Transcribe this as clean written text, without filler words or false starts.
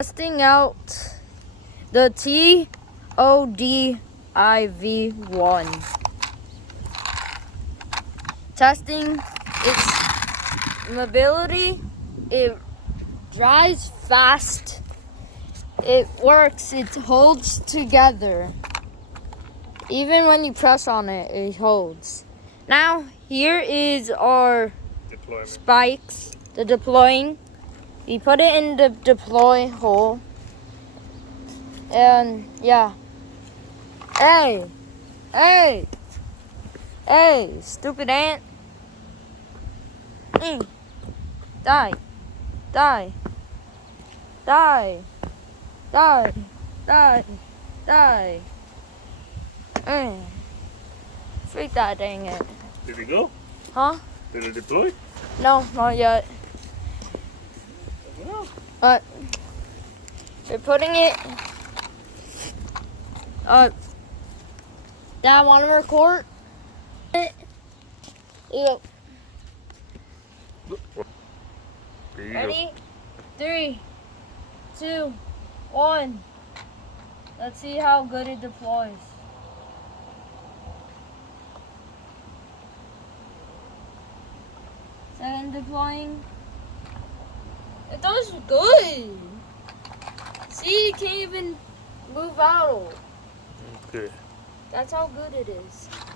Testing out the todiv1. Testing its mobility. It dries fast. It works. It holds together. Even when you press on it, it holds. Now, here is our spikes, the deploying. We put it in the deploy hole. And yeah. Hey, stupid ant. Die. Freak that dang it. Did it go? Huh? Did it deploy? No, not yet. No. But we're putting it Dad, want to record? Here you go. There you Ready? 3, 2, 1. Let's see how good it deploys. Second deploying. It does good. See, you can't even move out. go. Okay. That's how good it is.